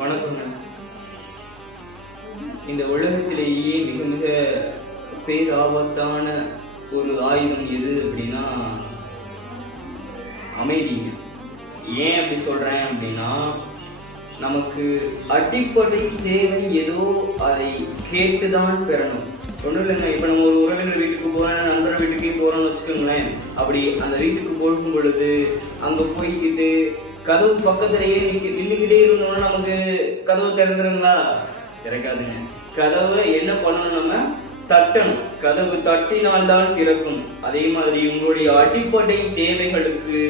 வணக்கங்க. இந்த உலகத்திலேயே மிக மிக பேராபத்தான ஒரு ஆயுதம் எது அப்படின்னா அமைதிங்க. ஏன் அப்படி சொல்றேன் அப்படின்னா, நமக்கு அடிப்படை தேவை ஏதோ அதை கேட்டுதான் பெறணும். ஒன்றும் இல்லைங்க. இப்போ நம்ம ஒரு உறவினர் வீட்டுக்கு போகிறோம், நண்பர் வீட்டுக்கே போகிறோம்னு வச்சுக்கோங்களேன். அப்படி அந்த வீட்டுக்கு போகும் பொழுது அங்கே போய்கிட்டு கதவு பக்கத்துலேயே நின்றுக்கிட்டே இருந்தோம்னா நமக்கு கதவு திறந்துருங்களா? திறக்காதுங்க. கதவை என்ன பண்ணணும்? நம்ம தட்டணும். கதவு தட்டினால்தான் திறக்கும். அதே மாதிரி உங்களுடைய அடிப்படை தேவைகளுக்கு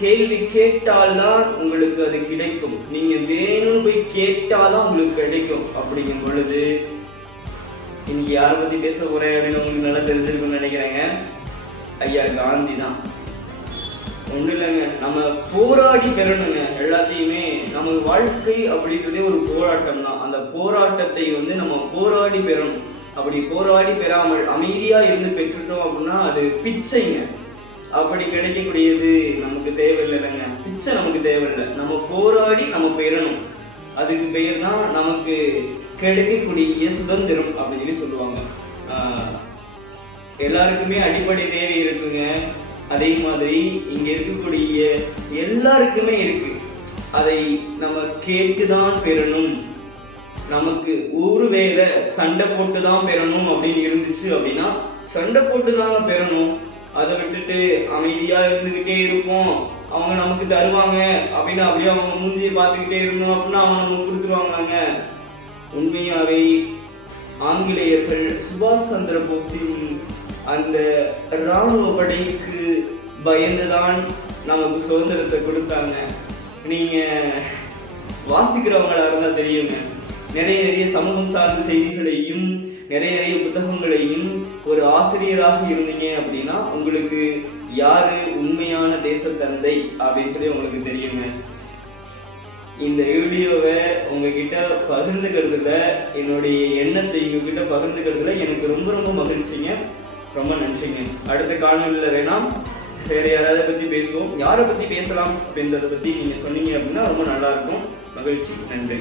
கேள்வி கேட்டால்தான் உங்களுக்கு அது கிடைக்கும். நீங்க வேணும் போய் கேட்டாதான் உங்களுக்கு கிடைக்கும். அப்படிங்கும் பொழுது இன்னைக்கு யாரை பத்தி பேச போறேன் அப்படின்னு உங்களுக்கு நல்லா தெரிஞ்சிருக்கும்னு நினைக்கிறேங்க. ஐயா காந்தி தான். ஒன்றும் இல்லைங்க, நம்ம போராடி பெறணுங்க எல்லாத்தையுமே. நம்ம வாழ்க்கை அப்படின்றதே ஒரு போராட்டம் தான். அந்த போராட்டத்தை நம்ம போராடி பெறணும். அப்படி போராடி பெறாமல் அமைதியா இருந்து பெற்றுட்டோம் அப்படின்னா அது பிச்சைங்க. அப்படி கிடைக்கக்கூடியது நமக்கு தேவையில்லைங்க. பிச்சை நமக்கு தேவையில்லை. நம்ம போராடி நம்ம பெறணும். அதுக்கு பெயர் தான் நமக்கு கிடைக்கக்கூடிய சுதந்திரம் அப்படின்னு சொல்லுவாங்க. எல்லாருக்குமே அடிப்படை தேவை இருக்குங்க. அதே மாதிரி இங்க இருக்கக்கூடிய எல்லாருக்குமே இருக்கு. அதை நம்ம கேட்டுதான் பெறணும். நமக்கு ஒருவேளை சண்டை போட்டுதான் பெறணும் அப்படின்னு இருந்துச்சு அப்படின்னா சண்டை போட்டுதான் பெறணும். அதை விட்டுட்டு அமைதியா இருந்துகிட்டே இருப்போம், அவங்க நமக்கு தருவாங்க அப்படின்னு அப்படியே அவங்க மூஞ்சியை பார்த்துக்கிட்டே இருந்தோம் அப்படின்னா அவங்க நமக்கு கொடுத்துருவாங்க. உண்மையாவே ஆங்கிலேயர்கள் சுபாஷ் சந்திர போஸின் அந்த இராணுவ படைக்கு பயந்துதான் நமக்கு சுதந்திரத்தை கொடுத்தாங்க. நீங்க வாசிக்கிறவங்களா இருந்தா தெரியுங்க. நிறைய சமூகம் சார்ந்த செய்திகளையும் நிறைய புத்தகங்களையும் ஒரு ஆசிரியராக இருந்தீங்க அப்படின்னா உங்களுக்கு யாரு உண்மையான தேசத்தந்தை அப்படின்னு சொல்லி உங்களுக்கு தெரியுங்க. இந்த வீடியோவை உங்ககிட்ட பகிர்ந்துக்கிறதுல, என்னுடைய எண்ணத்தை உங்ககிட்ட பகிர்ந்துக்கிறதுல எனக்கு ரொம்ப மகிழ்ச்சிங்க. ரொம்ப நன்றிங்க. அடுத்த காணொலியில் வேற யாராவது பற்றி பேசுவோம். யாரை பற்றி பேசலாம் அப்படின்றத பற்றி நீங்கள் சொன்னீங்க அப்படின்னா ரொம்ப நல்லா இருக்கும். மகிழ்ச்சி. நன்றி.